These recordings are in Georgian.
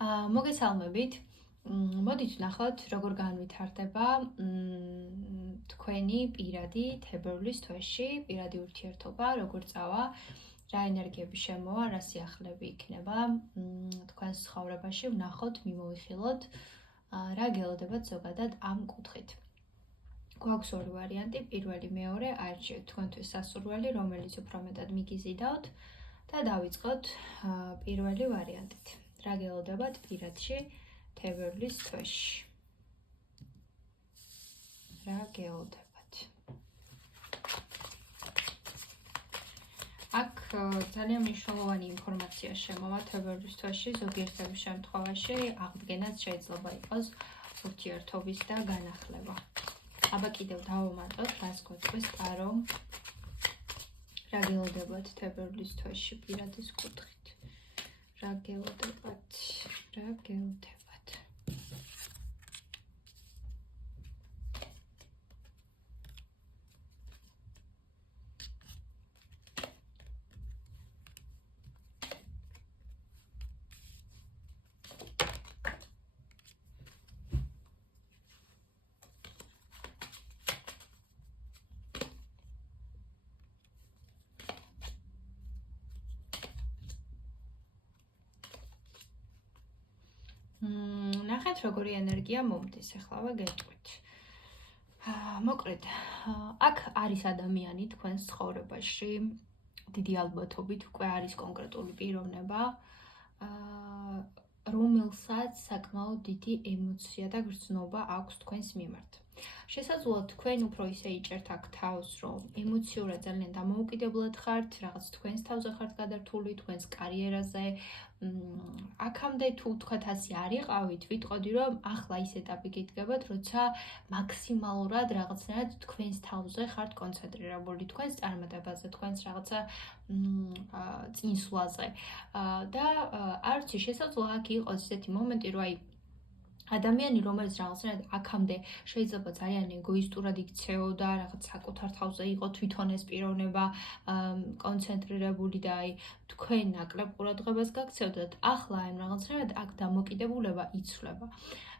მოგესალმებით. მოდით ვნახოთ, როგორ განვითარდება თქვენი პირადი თებერვლის თვეში, პირადი ურთიერთობა, როგორ წავა, რა ენერგიები შემოვა, რა სიახლეები იქნება თქვენს ცხოვრებაში, ვნახოთ, მიმოვიხილოთ, რა გელოდებათ ზოგადად ამ კუთხით. გვაქვს ორი ვარიანტი, პირველი, მეორე, აირჩიეთ თქვენთვის სასურველი, რომელიც უფრო მეტად მიგიზიდავთ და დავიწყოთ პირველი ვარიანტით. რა გელოდებათ პირადში თებერვლის თვეში. რა გელოდებათ? აქ ძალიან მნიშვნელოვანი ინფორმაცია შემოვა თებერვლის თვეში, ზოგიერთების შემთხვევაში აღდგენაც შეიძლება იყოს ურთიერთობის და განახლება. აბა კიდევ დავამატოთ, რას გვეწყვეს ტარო. რა გელოდებათ თებერვლის თვეში პირადის კუთხით. რა გელოდებათ? რა გელოდებათ? ნახეთ, როგორი ენერგია მომდის, ეხლა გეტყვით. მოკლედ, აქ არის ადამიანი თქვენს ცხოვრებაში, დიდი ალბათობით უკვე არის კონკრეტული პიროვნება, რომელსაც საკმაოდ დიდი ემოცია და გრძნობა აქვს თქვენს მიმართ. შესაძლოა თქვენ უფრო ისე იჭერთ აქ თავს, რომ ემოციურად ძალიან დამოუკიდებლად ხართ, რაღაც თქვენს თავზე ხართ გადართული, თქვენს კარიერაზე. აქამდე თუ თქვათ ასე არ იყავით, ვიტყოდი, რომ ახლა ის ეტაპი გიდგებათ, როცა მაქსიმალურად რაღაცნაირად თქვენს თავზე ხართ კონცენტრირებული, თქვენს წარმატებაზე, თქვენს რაღაცა წინსვლაზე. და არც შესაძლოა აქ იყოს ესეთი მომენტი, რომ აი ადამიანი, რომელიც რაღაცნაირად აქამდე შეიძლება ძალიან ეგოისტურად იქცეოდა, რაღაც საკუთარ თავზე იყო თვითონ ეს პიროვნება კონცენტრირებული და აი თქვენ ნაკლებ ყურადღებას გაქცევდათ, ახლა აი რაღაცნაირად აქ დამოკიდებულება იცვლება.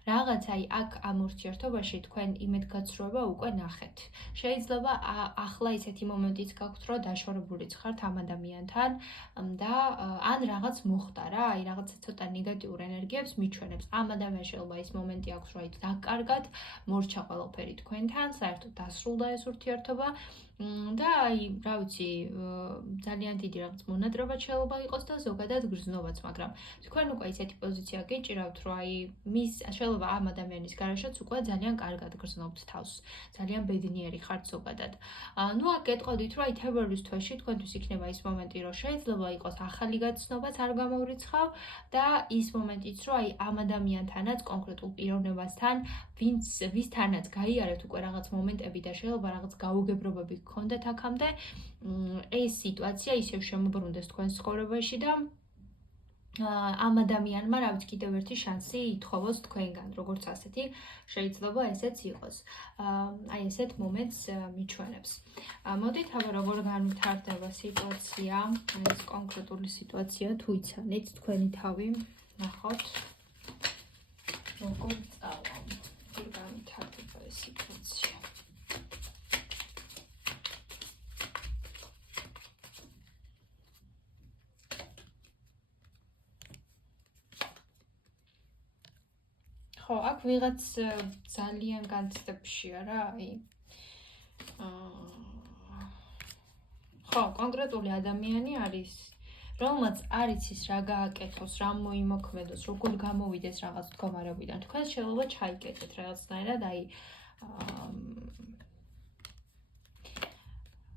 რაღაც აი აქ ამ ურთიერთობაში თქვენ იმედგაცრუება უკვე ნახეთ. შეიძლება ახლა ისეთი მომენტიც გაქვთ, რომ დაშორებულიც ხართ ამ ადამიანთან და ან რაღაც მოხდა რა, აი რაღაცა ცოტა ნეგატიურ ენერგიებს მიჩვენებს. ამ ადამიანს შეიძლება ის მომენტი აქვს, რომ აი დაკარგად, მორჩა ყველაფერი თქვენთან, საერთოდ დასრულდა ეს ურთიერთობა. და აი, რა ვიცი, ძალიან დიდი რაღაც მონატრება შეიძლება იყოს და ზოგადად გრძნობაც, მაგრამ თქვენ უკვე ისეთი პოზიცია გიჭირავთ, რომ აი მის შეიძლება ამ ადამიანის გარეშეც უკვე ძალიან კარგად გრძნობთ თავს. ძალიან ბედნიერი ხართ ზოგადად. ნუ აქ გეტყოდით, რომ აი თებერვლის თვეში თქვენთვის იქნება ის მომენტი, რომ შეიძლება იყოს ახალი გაცნობაც არ გამოვრიცხავ და ის მომენტიც, რომ აი ამ ადამიანთანაც კონკრეტულ პიროვნებასთან, ვისთანაც გაიარეთ უკვე რაღაც მომენტები და შეიძლება რაღაც გაუგებრობები გქონდეთ აქამდე, ეს სიტუაცია ისევ შემოbrunდეს თქვენს ცხოვრებაში და ამ ადამიანმა რა ვიცი კიდევ ერთი შანსი ითხოვოს თქვენგან, როგორც ასეთი შეიძლება ესეც იყოს. აი ესეთ მომენტს მიჩვენებს. მოდით აბა როგორ განვითარდება სიტუაცია, ეს კონკრეტული სიტუაცია თუ იცანით თქვენი თავი, ნახოთ როგორ წავა, როგორ განვითარდება ეს სიტუაცია. ხო, აქ ვიღაც ძალიან განცდებშია რა, აი. ხო, კონკრეტული ადამიანი არის, რომელმაც არ იცის რა გააკეთოს, რა მოიმოქმედოს, როგორ გამოვიდეს რაღაც მდგომარეობიდან. თქვენ შეიძლება ჩაიკეტეთ რაღაცნაირად, აი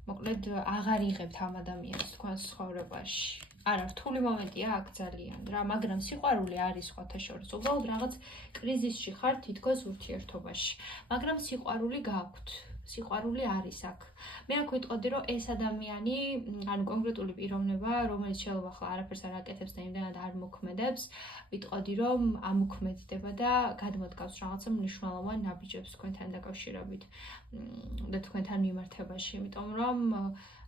მოკლედ აღარ იღებთ ამ ადამიანს თქვენს ცხოვრებაში. არა, რთული მომენტია აქ ძალიან რა, მაგრამ სიყვარული არის სხვათა შორის. უბრალოდ რაღაც კრიზისში ხართ თითქოს ურთიერთობაში, მაგრამ სიყვარული გაქვთ. სიყვარული არის აქ. მე აქ ვიტყოდი, რომ ეს ადამიანი, ანუ კონკრეტული პიროვნება, რომელიც შეიძლება ახლა არაფერს არ აკეთებს და იმდანად არ მოქმედებს, ვიტყოდი, რომ ამოქმედდება და გადმოდგავს რაღაცა მნიშვნელოვან ნაბიჯებს თქვენთან დაკავშირებით და თქვენთან მიმართებაში, იმიტომ რომ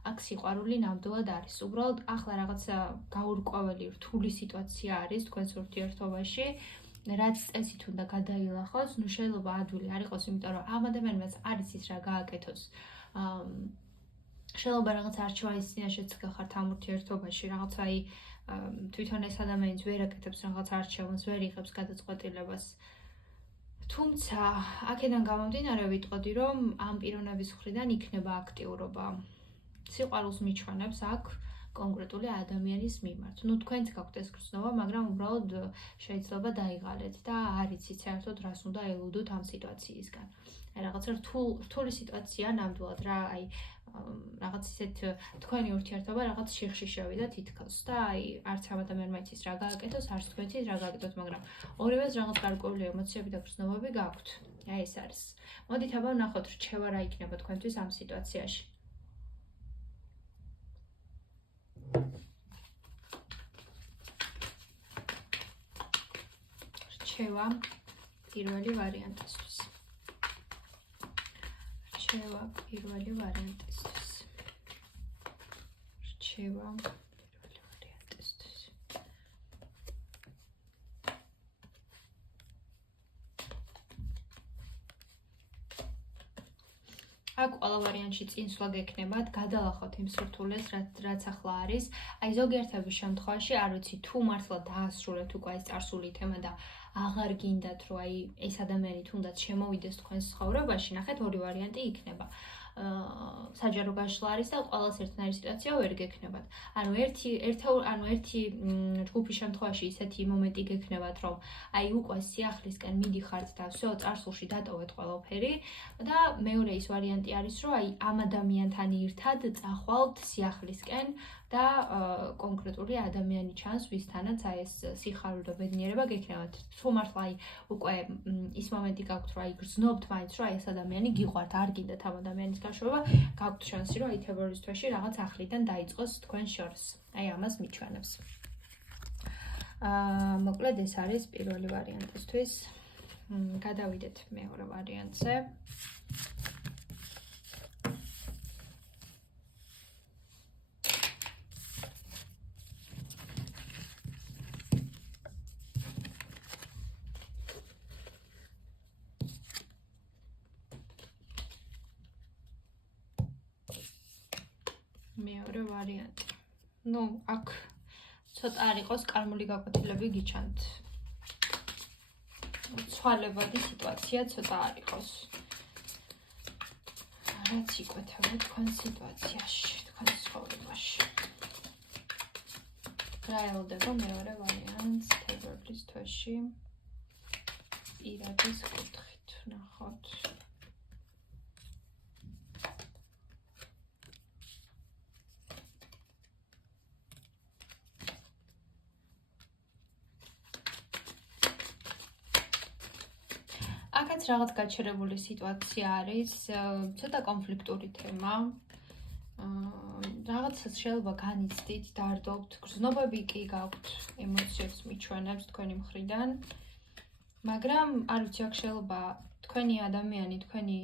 აქ სიყვარული ნამდვილად არის. უბრალოდ ახლა რაღაცა გაურკვეველი რთული სიტუაცია არის თქვენს ურთიერთობაში, რაც წესით უნდა გადაილახოს, ნუ შეიძლება ადვილი არ იყოს, იმიტომ რომ ამ ადამიანს არის ის რა გააკეთოს. შეიძლება რაღაც არჩევანის წინაშეც გახართ ამ ურთიერთობაში, რაღაცა თვითონ ეს ადამიანიც ვერ აკეთებს რაღაც არჩევანს, ვერ იღებს გადაწყვეტილებას. თუმცა, აქედან გამომდინარე ვიტყოდი, რომ ამ პიროვნების მხრიდან იქნება აქტიურობა. სიყვარულს მიჩვენებს აქ კონკრეტული ადამიანის მიმართ. ნუ თქვენც გაქვთ ეს გრძნობა, მაგრამ უბრალოდ შეიძლება დაიღალეთ და არ იცით საერთოდ რას უნდა ელოდოთ ამ სიტუაციისგან. რაღაცა რთული სიტუაცია ნამდვილად რა, რაღაც ისეთ თქვენი ურთიერთობა რაღაც შიხში შევიდა თითქოს და არც ამ ადამიანმა იცის რა გააკეთოს, არც თქვენც რა გააკეთოთ, მაგრამ ორივეს რაღაც გარკვეული ემოციები და გრძნობები გაქვთ. ეს არის. მოდით აბა ვნახოთ რჩევა რა იქნება თქვენთვის ამ სიტუაციაში. რჩევა პირველი ვარიანტისთვის. რჩევა პირველი ვარიანტისთვის. რჩევა პირველი ვარიანტისთვის. აქ ყველა ვარიანტში წინსვლა გექნებათ, გადალახოთ იმ სრთულეს, რაც ახლა არის. ზოგიერთების შემთხვევაში, არ ვიცი, თუ მართლა დაასრულეთ უკვე ეს წარსული თემა და აღარ გინდათ, რომ ეს ადამიანი თუნდაც შემოვიდეს თქვენს ცხოვრებაში, ნახეთ, ორი ვარიანტი იქნება. საჯარო გაშლა არის და ყველას ერთნაირი სიტუაცია ვერ გექნებათ. ანუ ერთი ჯგუფის შემთხვევაში ისეთი მომენტი გექნებათ, რომ უკვე სიახლისკენ მიდიხართ და всё, წარსულში დატოვეთ ყველაფერი და მეორე ის ვარიანტი არის, რომ ამ ადამიანთან ერთად წახვალთ სიახლისკენ და კონკრეტული ადამიანი ჩანს, ვისთანაც ეს სიხარული და ბედნიერება გექნებათ. თუ მართლა უკვე ის მომენტი გაქვთ, რომ გრძნობთ მაინც, რომ ეს ადამიანი გიყვართ, არ გინდათ ამ ადამიანის გაშვება, გაქვთ შანსი, რომ თებერვლის თვეში რაღაც ახლიდან დაიწყოს თქვენ შორის. ამას მიჩვენებს. მოკლედ ეს არის პირველი ვარიანტისთვის. გადავიდეთ მეორე ვარიანტზე. მეორე ვარიანტი. ნუ აქ ცოტა არ იყოს კარმული გაკვეთილები გიჩანთ. ცვალებადი სიტუაცია ცოტა არ იყოს. რაც იკვეთება თქვენ სიტუაციაში, თქვენ ცხოვრებაში. რა ელოდება მეორე ვარიანტს თებერვლის თვეში პირადის კუთხით. ნახოთ. აქაც რაღაც გაჩერებული სიტუაცია არის, ცოტა კონფლიქტური თემა. რაღაცას შეიძლება განიცდით, დარდობთ, გრძნობები კი გაქვთ, ემოციებს მიჩვენებს თქვენი მხრიდან. მაგრამ არ ვიცი, აქ შეიძლება თქვენი ადამიანი, თქვენი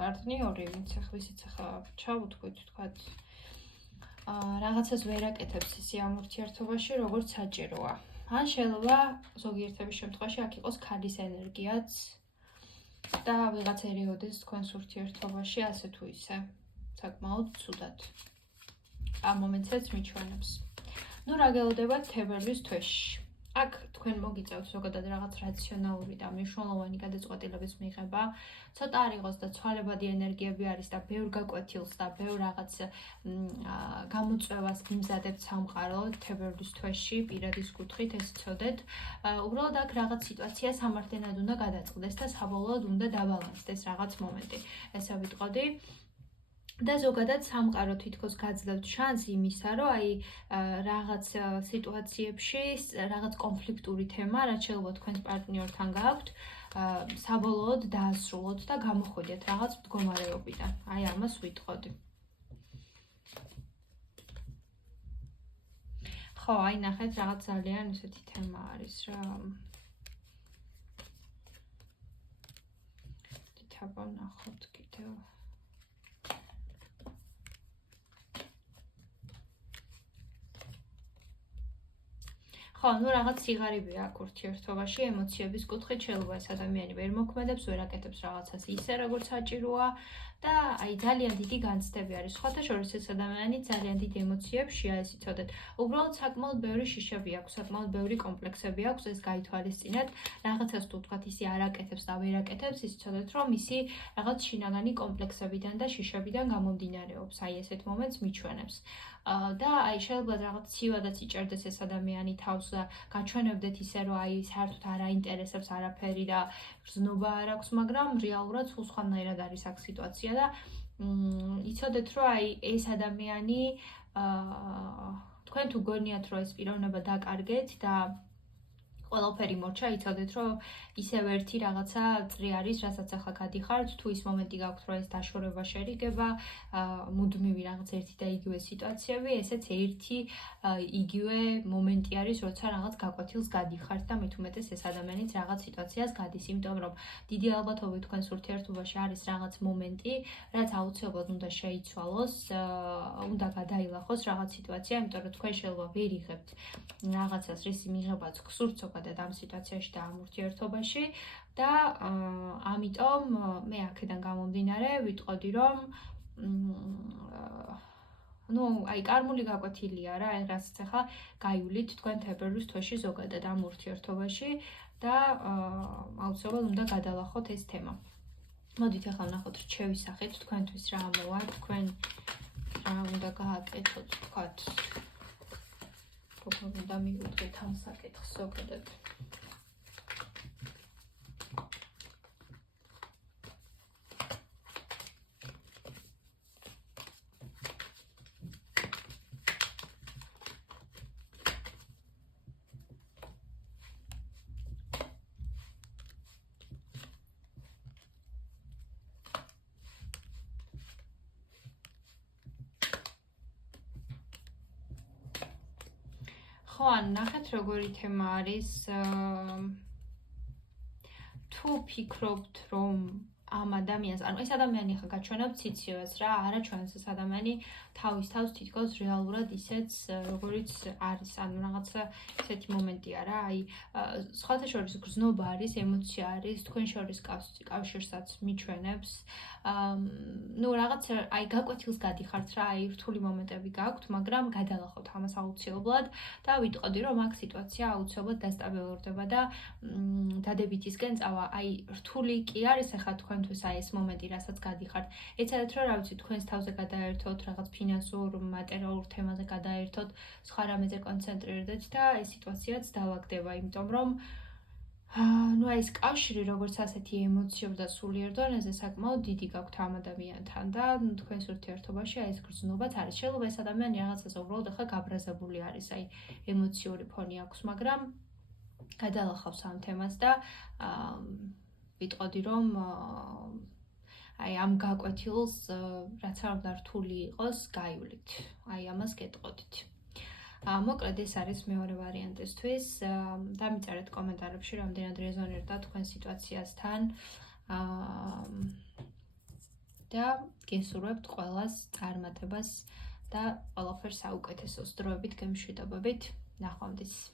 პარტნიორი, ვისიც ახლა ჩავუთქვით, თქვათ, რაღაცას ვერ აკეთებს ისე ამ ურთიერთობაში, როგორც საჭიროა. ან შეიძლება ზოგიერთების შემთხვევაში აქ იყოს ქალის ენერგიაც და ვიღაცა ერიოდეს თქვენს ურთიერთობაში ასე თუ ისე საკმაოდ ცუდად. ამ მომენტსაც მიჩვენებს. ნუ რა გელოდებათ თებერვლის თვეში. აქ თქვენ მოგიწევთ ზოგადად რაღაც რაციონალური და მნიშვნელოვანი გადაწყვეტილების მიღება. ცოტა არ იყოს და ცვალებადი ენერგიები არის და ბევრ გაკვეთილს და ბევრ რაღაც გამოწვევას გიმზადებთ სამყაროდ თებერვლის თვეში პირადის კუთხით ეს ცოდეთ. უბრალოდ აქ რაღაც სიტუაცია სამართლიანად უნდა გადაწყდეს და საბოლოოდ უნდა დაბალანსდეს რაღაც მომენტი. ესე ვიტყოდი. და ზოგადად სამყარო თითქოს გაძლევთ შანსი იმისა, რომ რაღაც სიტუაციებში რაღაც კონფლიქტური თემა, რაც შეიძლება თქვენს პარტნიორთან გაქვთ, საბოლოოდ დაასრულოთ და გამოხვიდეთ რაღაც მდგომარეობიდან. ამას ვიტყოდი. ხო, ნახეთ, რაღაც ძალიან ისეთი თემა არის რა. თითაბა ნახოთ კიდევ. ხო, ну რაღაც სიღარიბეა აქ ურთიერთობაში, ემოციების კუთხით შეიძლება ეს ადამიანი ვერ მოქმედებს, ვერ აკეთებს რაღაცას ისე, როგორც საჭიროა და აი ძალიან დიდი განცდები არის. სხვათა შორის ეს ადამიანი ძალიან დიდ ემოციებს შეაეს იცოდეთ. უბრალოდ საკმაოდ ბევრი შიშები აქვს, საკმაოდ ბევრი კომპლექსები აქვს, ეს გაითვალისწინეთ. რაღაცას თუ თქვათ ისე არ აკეთებს და ვერ აკეთებს, ის იცოდეთ, რომ ისი რაღაც შინაგანი კომპლექსებიდან და შიშებიდან გამომდინარეობს. აი ესეთ მომენტს მიჩვენებს. და აი შეიძლება რაღაც ცივადაც იჭერდეს ეს ადამიანი თავს და გაჩვენებდეთ ისე რომ აი საერთოდ არ აინტერესებს არაფერი და გრძნობა არ აქვს, მაგრამ რეალურად სულ სხვანაირად არის აქ სიტუაცია და იცოდეთ რომ აი ეს ადამიანი თქვენ თუ გონიათ რომ ეს პიროვნება დაკარგეთ და ყველაფერი მორჩა, იცოდეთ რომ ისევ ერთი რაღაცა წრი არის, რასაც ახლა გადიხართ, თუ ის მომენტი გაქვთ, რომ ეს დაშორება შერიგება, მუდმივი რაღაც ერთი და იგივე სიტუაციები, ესეც ერთი იგივე მომენტი არის, როცა რაღაც გაკვეთილს გადიხართ და მით უმეტეს ეს ადამიანიც რაღაც სიტუაციას გადის, იმიტომ რომ დიდი ალბათობით თქვენს ურთიერთობაში არის რაღაც მომენტი, რაც აუცილებლად უნდა შეიცვალოს, უნდა გადაილახოს რაღაც სიტუაცია, იმიტომ რომ თქვენ შეიძლება ვერ იღებთ რაღაცას, რისი მიღებაც გსურთ ზოგადად ამ სიტუაციაში და ამ ურთიერთობაში და ამიტომ მე აქედან გამომდინარე ვიტყოდი რომ ну, აი კარმული გაკვეთილია რა, რასაც ახლა გაივლით თქვენ თებერვლის თვეში ზოგადად ამ ურთიერთობაში და აუცილებლად უნდა გადალახოთ ეს თემა. მოდით ახლა ვნახოთ რჩევის სახით თქვენთვის რა მოვა, თქვენ რა უნდა გააკეთოთ, თქვათ როგორ უნდა მივუძღოთ ამ საკითხს ზოგადად. ხო, ან ნახეთ როგორი თემა არის თუ ფიქრობთ რომ ამ ადამიანს, ანუ ეს ადამიანი ხა გაჩვენებს ციცივეს რა, არა ჩვენს ეს ადამიანი თავის თავს თითქოს რეალურად ისეც როგორიც არის, ანუ რაღაცა ესეთი მომენტია რა, აი სხვათა შორის გრძნობა არის, ემოცია არის, თქვენ შორის კავშირსაც მიჩვენებს. ну რაღაც აი გაკვეთილს გადიხართ რა, აი რთული მომენტები გაქვთ, მაგრამ გადალახოთ ამას აუცილებლად და ვიტყოდი რომ აქ სიტუაცია აუცილებლად დასტაბილურდება და დადებითისკენ წავა. აი რთული კი არის ახლა თქვენთვის აი ეს მომენტი, რასაც გადიხართ. ეცადეთ რომ რა ვიცი, თქვენს თავზე გადაერთოთ, რაღაც ფინანსურ, მატერიალურ თემაზე გადაერთოთ, სხვა რამეზე კონცენტრირდეთ და ეს სიტუაციაც დავაგდება, იმიტომ რომ ну ეს კავშირი როგორც ასეთი ემოციურ და სულიერ დონეზე საკმაოდ დიდი გაქვთ ამ ადამიანთან და თქვენს ურთიერთობაში აი ეს გრძნობაც არის. შეიძლება ეს ადამიანი რაღაცას უბრალოდ ახლა გაბრაზებული არის, აი ემოციური ფონი აქვს, მაგრამ გადალახავს ამ თემას და ვიტყოდი რომ აი ამ გაკვეთილს რაც არ უნდა რთული იყოს, გაივლით. აი ამას გეტყოდით. მოკლედ ეს არის მეორე ვარიანტისთვის. დამიწერეთ კომენტარებში, რამდენად რეზონირდა თქვენ სიტუაციასთან. და გესურვებთ ყველას წარმატებას და ყველაფერს საუკეთესოს დროებით გემშვიდობებით. ნახვამდის.